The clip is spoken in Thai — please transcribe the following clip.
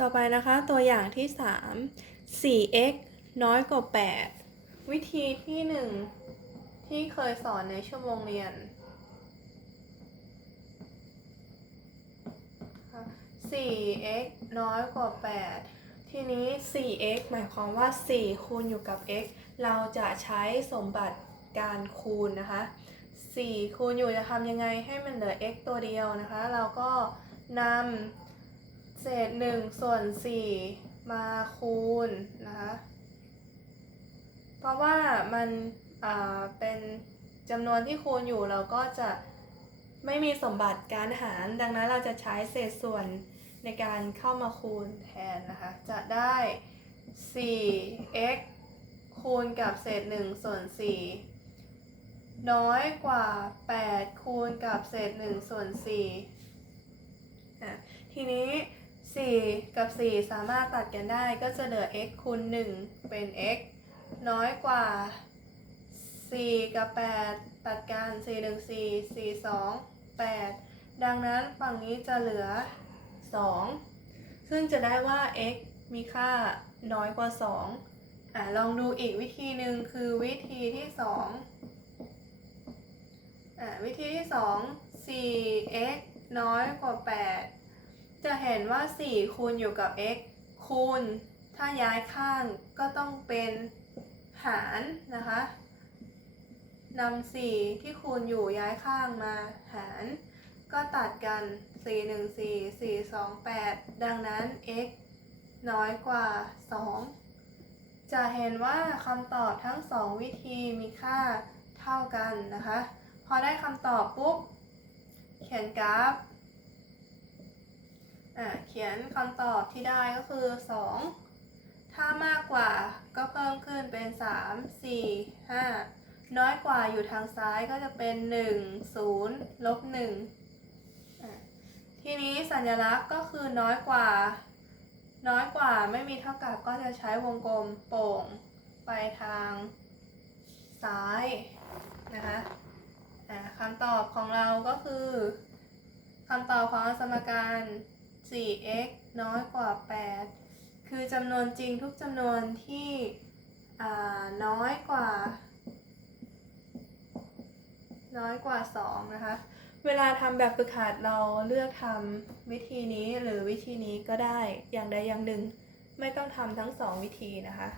ต่อไปนะคะตัวอย่างที่ 3 4x น้อยกว่า 8 วิธีที่ 1 ที่เคยสอนในชั่วโมงเรียน 4x น้อยกว่า 8 ทีนี้ 4x หมายความว่า 4 คูณอยู่กับ x เราจะใช้สมบัติการคูณนะคะ 4 คูณอยู่จะทำยังไงให้มันเหลือ x ตัวเดียวนะคะ เราก็นำ เศษ1ส่วน4มาคูณนะคะเพราะว่ามันเป็นจำนวนที่คูณอยู่เราก็จะไม่มีสมบัติการหาร ดังนั้นเราจะใช้เศษส่วนในการเข้ามาคูณแทนนะคะ จะได้ 4x คูณกับเศษ 1 ส่วน 4 น้อยกว่า 8 คูณกับเศษ 1 ส่วน4อะทีนี้ 4 กับ 4 สามารถตัดกันได้ก็จะเหลือ x คูณ 1 เป็น x น้อยกว่า 4 กับ 8 ตัดกัน 4 1 4 4 2 8 ดังนั้นฝั่งนี้จะเหลือ 2 ซึ่งจะได้ว่า x มีค่าน้อยกว่า 2 อะลองดูอีกวิธีหนึ่งคือวิธีที่ 2อะวิธีที่ 2 4x น้อยกว่า 8 จะเห็นว่า 4 คูณอยู่กับ x คูณ ถ้าย้ายข้างก็ต้องเป็นหารนะคะนำ4ที่คูณอยู่ย้ายข้างมาหาร ก็ตัดกัน 4 1 4 4 2 8 ดังนั้น x น้อยกว่า 2 จะเห็นว่าคำตอบทั้ง 2 วิธีมีค่าเท่ากันนะคะ พอได้คำตอบปุ๊บ เขียนกราฟ อะเขียนคำตอบที่ได้ก็คือ 2 ถ้ามากกว่าก็เพิ่มขึ้นเป็น 3 4 5 น้อยกว่าอยู่ทางซ้ายก็จะเป็น 1 0ลบ1อะทีนี้สัญลักษณ์ก็คือน้อยกว่า น้อยกว่าไม่มีเท่ากับก็จะใช้วงกลมโป่งไปทางซ้ายนะคะะคำตอบของเราก็คือคำตอบของสมการ 4x น้อยกว่า 8 คือจำนวนจริงทุกจำนวนที่น้อยกว่า น้อยกว่า 2 นะคะ เวลาทำแบบฝึกหัดเราเลือกทำวิธีนี้หรือวิธีนี้ก็ได้อย่างใดอย่างหนึ่ง ไม่ต้องทำทั้งสองวิธีนะคะ